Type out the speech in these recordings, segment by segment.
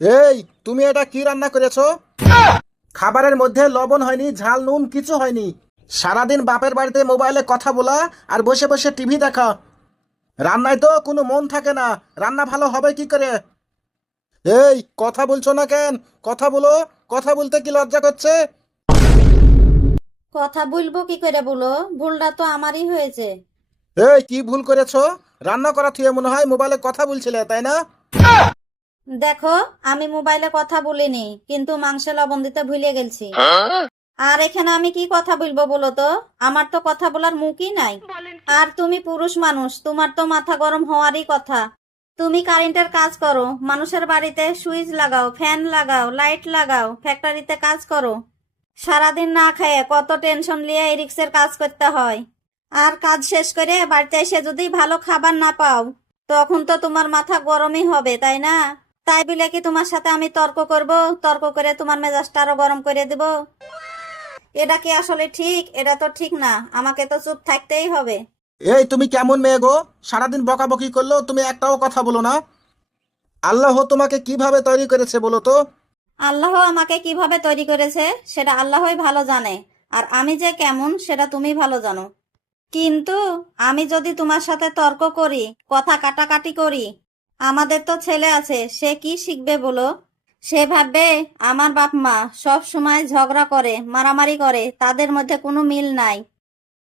এই, তুমি এটা কি রান্না করেছো? খাবারের মধ্যে লবণ হয়নি, ঝাল নুন কিছু হয়নি। সারাদিন বাপের বাড়িতে মোবাইলে কথা বলা আর বসে বসে টিভি দেখা। রান্নায় তো কোনো মন থাকে না। রান্না ভালো হবে কি করে? এই, কথা বলছো না কেন? কথা বলো। কথা বলতে কি লজ্জা করছে? কথা বলবো কি করে বলো? ভুলটা তো আমারই হয়েছে। এই, কি ভুল করেছো? রান্না করা থুয়ে মনে হয় মোবাইলে কথা বলছিলে, তাই না? দেখো, আমি মোবাইলে কথা বলিনি, কিন্তু মাংসে লবণ দিতে ভুলে গেছি। আর এখানে আমি কি কথা বলবো বলো তো? আমার তো কথা বলার মুখই নাই। আর তুমি পুরুষ মানুষ, তোমার তো মাথা গরম হওয়ারই কথা। তুমি কারেন্টের কাজ করো, মানুষের বাড়িতে সুইচ লাগাও, ফ্যান লাগাও, লাইট লাগাও, ফ্যাক্টরিতে কাজ করো। সারাদিন না খেয়ে কত টেনশন নিয়ে এই রিক্সের কাজ করতে হয়। আর কাজ শেষ করে বাড়িতে এসে যদি ভালো খাবার না পাও, তখন তো তোমার মাথা গরমই হবে, তাই না? তাই বলে কি তোমার সাথে আমি তর্ক করব? তর্ক করে তোমার মেজাজটা আরো গরম করে দেব? এটা কি আসলে ঠিক? এটা তো ঠিক না। আমাকে তো চুপ থাকতেই হবে। এই, তুমি কেমন মেয়ে গো? সারাদিন বকাবকি করলেও তুমি একটাও কথা বলো না। আল্লাহ তোমাকে কিভাবে তৈরি করেছে বলো তো? আল্লাহ আমাকে কিভাবে তৈরি করেছে সেটা আল্লাহই ভালো জানে। আর আমি যে কেমন সেটা তুমি ভালো জানো। কিন্তু আমি যদি তোমার সাথে তর্ক করি, কথা কাটাকাটি করি, আমাদের তো ছেলে আছে, সে কি শিখবে বলো? সে ভাববে আমার বাপ মা সব সময় ঝগড়া করে, মারামারি করে, তাদের মধ্যে কোনো মিল নাই।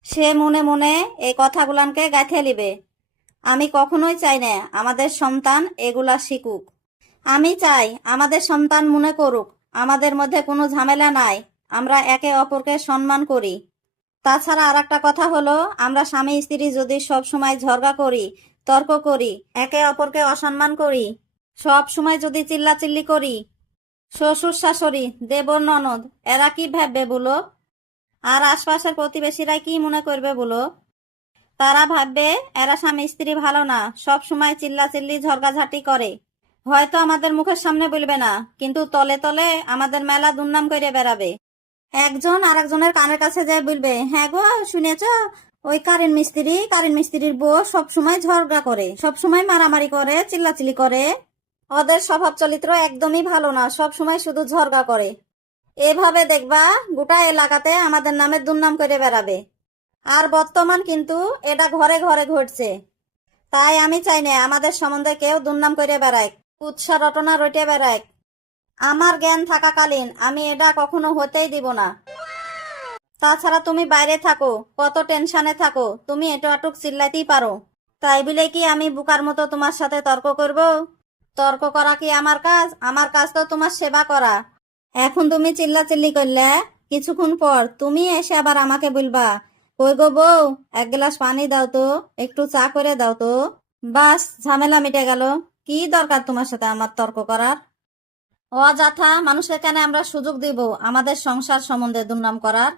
সে মনে মনে এই কথাগুলানকে গাঁথে লিবে। আমি কখনোই চাই না আমাদের সন্তান এগুলা শিখুক। আমি চাই আমাদের সন্তান মনে করুক আমাদের মধ্যে কোনো ঝামেলা নাই, আমরা একে অপরকে সম্মান করি। তাছাড়া আর একটা কথা হলো, আমরা স্বামী স্ত্রী যদি সব সময় ঝগড়া করি, তর্ক করি, একে অপরকে অসম্মান করি, সব সময় যদি চিল্লাচিল্লি করি, শ্বশুর শাশুড়ি দেবর ননদ এরা কি ভাববে বলো? আর আশপাশের প্রতিবেশীরা কি মনে করবে বলো? তারা ভাববে এরা স্বামী স্ত্রী ভালো না, সব সময় চিল্লাচিল্লি ঝগড়াঝাটি করে। হয়তো আমাদের মুখের সামনে বলবে না, কিন্তু তলে তলে আমাদের মেলা দুর্নাম করে বেড়াবে। একজন আরেকজনের কানের কাছে যায় বলবে, হ্যাঁ গো শুনেছ, ওই কারেন্ট মিস্ত্রির বউ সব সময় ঝগড়া করে, সব সময় মারামারি করে, চিল্লাচিল্লি করে। ওদের স্বভাব চরিত্র একদমই ভালো না, সব সময় শুধু ঝগড়া করে। এভাবে দেখবা গোটা এলাকাতে আমাদের নামে দুর্নাম করে বেড়াবে। আর বর্তমান কিন্তু এটা ঘরে ঘরে ঘটছে। তাই আমি চাই না আমাদের সম্বন্ধে কেউ দুর্নাম করে বেড়ায়, কুৎসা রটনা রটে বেড়ায়। আমার জ্ঞান থাকাকালীন আমি এটা কখনো হতেই দিব না। তাছাড়া তুমি বাইরে থাকো, কত টেনশনে থাকো, তুমি এটা আটুক চিল্লাইতেই পারো। তাই বলে কি আমি বুকার মতো তোমার সাথে তর্ক করব? তর্ক করা কি আমার কাজ? আমার কাজ তো তোমার সেবা করা। এখন তুমি চিল্লাচিল্লি করলে, কিছুক্ষণ পর তুমি এসে আবার আমাকে বলবা, কই গো বউ, এক গ্লাস পানি দাও তো, একটু চা করে দাও তো। বাস, ঝামেলা মিটে গেল। কি দরকার তোমার সাথে আমার তর্ক করার? অযথা মানুষকে কেন আমরা সুযোগ দিব আমাদের সংসার সম্বন্ধে দুর্নাম করার?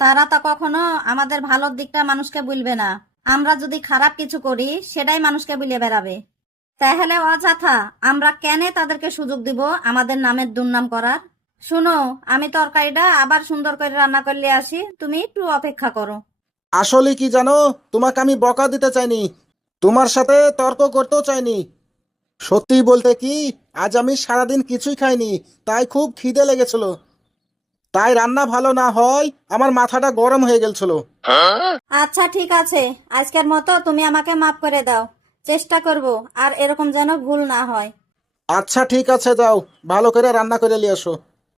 তারা তো কখনো আমাদের ভালোর দিকটা মানুষকে বলবে না। আমরা যদি খারাপ কিছু করি সেটাই মানুষকে বলে বেড়াবে। তাহলে অযথা আমরা কেন তাদেরকে সুযোগ দিব আমাদের নামের দুর্নাম করার? শুনো, আমি তরকারিটা আবার সুন্দর করে রান্না করলে আসি, তুমি একটু অপেক্ষা করো। আসলে কি জানো, তোমাকে আমি বকা দিতে চাইনি, তোমার সাথে তর্ক করতেও চাইনি। সত্যি বলতে কি, আজ আমি সারাদিন কিছুই খাইনি, তাই খুব খিদে লেগেছিল। তাই রান্না ভালো না হয় আমার মাথাটা গরম হয়ে গেছিল। আচ্ছা ঠিক আছে, আজকের মতো তুমি আমাকে মাফ করে দাও। চেষ্টা করব আর এরকম যেন ভুল না হয়। আচ্ছা ঠিক আছে, যাও ভালো করে রান্না করে নিয়ে এসো।